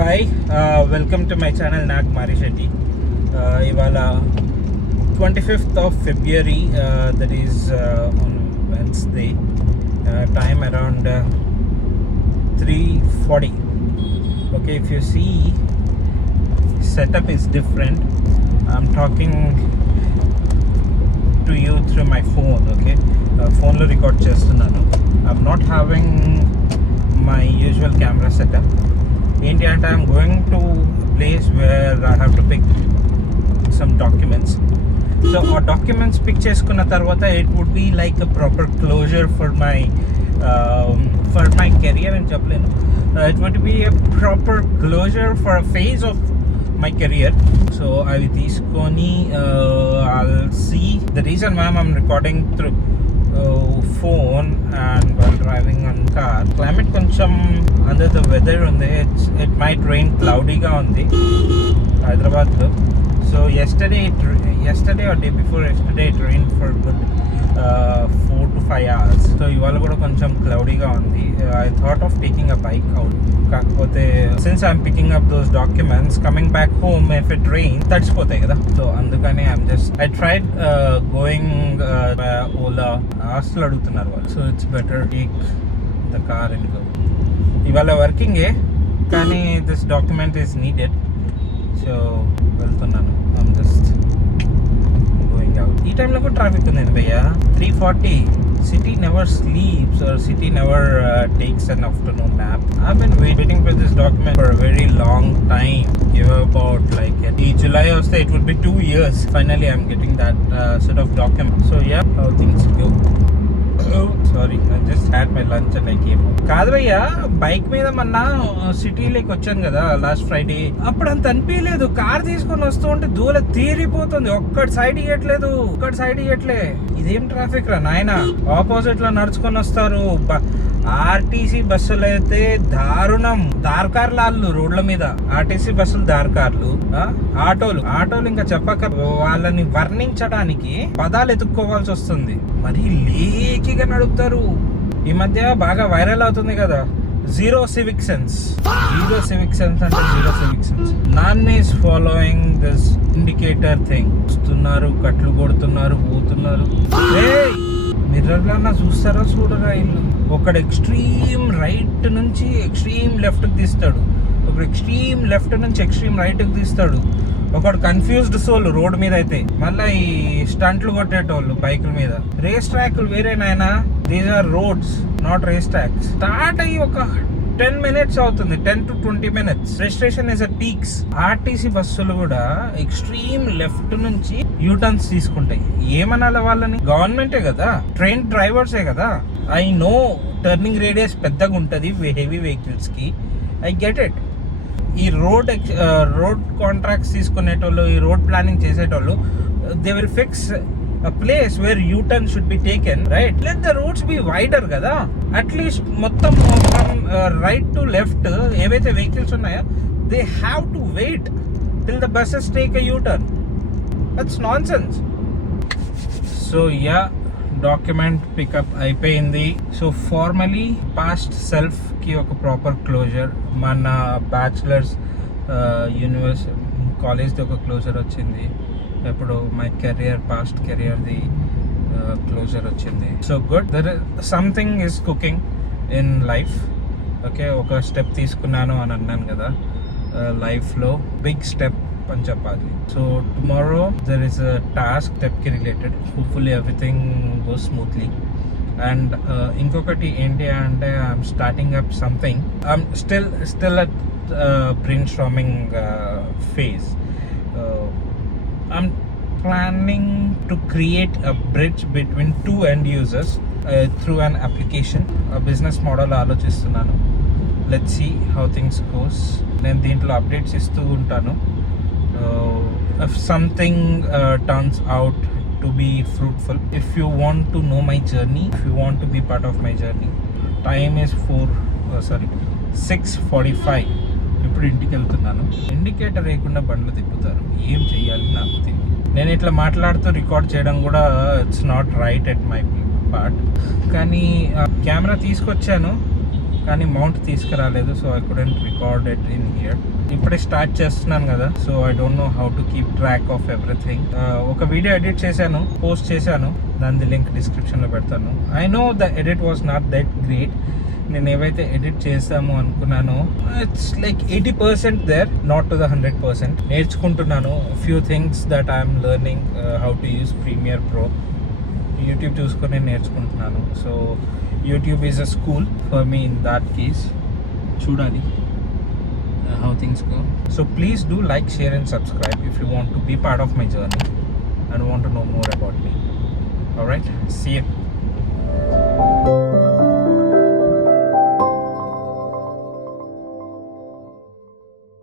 Hi welcome to my channel Nag మారిశెట్టి. ఇవాళ 25th of February, that is on Wednesday, time around 3:40. Okay, if you see, setup is different. I'm talking to you through my phone. Okay, phone lo record చేస్తున్నాను. I'm not having my usual camera setup. ఏంటి అంటే I'm going to place where I have to pick some documents. So ఆ documents pick చేసుకున్న తర్వాత it would be like a proper closure for my career అని చెప్పలేను. It would be a proper closure for a phase of my career. So అవి తీసుకొని I'll see the reason ma'am I'm recording through phone and while driving on car. Climate కొంచెం under the weather ఉంది. It might rain cloudy గా ఉంది హైదరాబాద్ లో. So yesterday or day before yesterday it rained for good 4 to 5 hours. So ఇవాళ కూడా కొంచెం క్లౌడీగా ఉంది. I thought of taking a bike out. కాకపోతే since I'm picking up those documents, coming back home if it rains తడిచిపోతాయి కదా. సో అందుకని I tried going Ola. Hostel అడుగుతున్నారు వాళ్ళు. So it's better take the car and go. ఇవాళ వర్కింగే కానీ this document is needed. So వెళ్తున్నాను. I'm just going out. ఈ టైంలో కూడా ట్రాఫిక్ ఉంది భయ్యా. 3:40. City never sleeps or city never takes an afternoon nap. I've been waiting for this document for a very long time. Give about like July or say it would be 2 years. Finally I'm getting that set of documents. So yeah, how things go. Sorry, I just had my lunch and I came. కాదు భయ్యా, బైక్ మీద మొన్న సిటీలోకి వచ్చాను కదా last Friday. అప్పుడు అంత అనిపించలేదు. కార్ తీసుకొని వస్తూ ఉంటే దూల తీరిపోతుంది. ఒక్కటి సైడ్ ఇయ్యట్లే. ఇదేం ట్రాఫిక్ రా నాయన. ఆపోజిట్ లో నడుచుకొని వస్తారు. ఆర్టీసీ బస్సులు అయితే దారుణం. దార్కార్లు రోడ్ల మీద. ఆర్టీసీ బస్సులు దార్కార్లు. ఆటోలు ఇంకా చెప్పక వాళ్ళని వర్ణించడానికి పదాలు ఎత్తుక్కోవాల్సి వస్తుంది. మరి లేకిగా నడుపుతారు. ఈ మధ్య బాగా వైరల్ అవుతుంది కదా జీరో సివిక్ సెన్స్ అంటే zero civic sense. Non is following this indicator thing. వస్తున్నారు, కట్లు కొడుతున్నారు, పోతున్నారు. మిర్రర్లన్నా చూస్తారా చూడరా ఇల్లు. ఒకడు ఎక్స్ట్రీమ్ రైట్ నుంచి ఎక్స్ట్రీమ్ లెఫ్ట్కి తీస్తాడు. ఒకడు ఎక్స్ట్రీమ్ లెఫ్ట్ నుంచి ఎక్స్ట్రీమ్ రైట్కి తీస్తాడు. ఒకడు కన్ఫ్యూజ్డ్ సోల్ రోడ్ మీద అయితే. మళ్ళీ ఈ స్టంట్లు కొట్టేటోళ్ళు బైకుల మీద. రేస్ ట్రాక్లు వేరేనాయనా. These are roads, not race tracks. Start అయ్యి ఒక 10 minutes అవుతుంది. 10 to 20 minutes. Registration is at peaks. RTC బస్సులు కూడా ఎక్స్ట్రీమ్ లెఫ్ట్ నుంచి యూటర్న్స్ తీసుకుంటాయి. ఏమనాలి వాళ్ళని? గవర్నమెంటే కదా, ట్రైన్ డ్రైవర్సే కదా. ఐ నో టర్నింగ్ రేడియస్ పెద్దగా ఉంటుంది హెవీ వెహికల్స్ కి. I get it. ఈ రోడ్ కాంట్రాక్ట్స్ తీసుకునేటోళ్ళు, ఈ రోడ్ ప్లానింగ్ చేసేటోళ్ళు, they will fix a place where U-turn should be taken, right? Let the roads be wider కదా. అట్లీస్ట్ మొత్తం రైట్ టు లెఫ్ట్ ఏవైతే వెహికల్స్ ఉన్నాయో they have to wait till the buses take a U-turn. That's nonsense. So yeah, document pickup అయిపోయింది. So formally past self కి ఒక proper closure. మన bachelors కాలేజ్ది ఒక క్లోజర్ వచ్చింది. ఇప్పుడు మై పాస్ట్ కెరియర్ది క్లోజర్ వచ్చింది. So good. Something is cooking in life. Okay, ఒక స్టెప్ తీసుకున్నాను అని అన్నాను కదా లైఫ్లో. బిగ్ స్టెప్ అని చెప్పాలి. So tomorrow there is a task స్టెప్కి related. Hopefully everything goes smoothly. And ఇంకొకటి ఏంటి అంటే I'm starting up something. I'm still at brain storming phase. I'm planning to create a bridge between two end users through an application. A business model ఆలోచిస్తున్నాను. Let's see how things goes. నేను దీంట్లో అప్డేట్స్ ఇస్తూ ఉంటాను. If something turns out to be fruitful, if you want to know my journey, if you want to be part of my journey, time is 6:45. ఇప్పుడు ఇంటికి వెళ్తున్నాను. ఇండికేటర్ వేయకుండా బండ్లు తిప్పుతారు. ఏం చెయ్యాలి నాకు తెలియదు. నేను ఇట్లా మాట్లాడుతూ రికార్డ్ చేయడం కూడా it's not right at my part. కానీ కెమెరా తీసుకొచ్చాను, కానీ మౌంట్ తీసుకురాలేదు, so I couldn't record it in here. ఇప్పుడే స్టార్ట్ చేస్తున్నాను కదా, so I don't know how to keep track of everything. ఒక వీడియో ఎడిట్ చేశాను, పోస్ట్ చేశాను, దాని లింక్ డిస్క్రిప్షన్లో పెడతాను. I know the edit was not that great. నేను ఏవైతే ఎడిట్ చేస్తామో అనుకున్నానో it's like 80% there, not to the 100%. నేర్చుకుంటున్నాను few things that I'm learning how to use Premiere Pro. YouTube చూసుకొని నేర్చుకుంటున్నాను. So YouTube is a school for me in that case. చూడాలి how things go. So please do like, share and subscribe if you want to be part of my journey and want to know more about me. Alright, see you.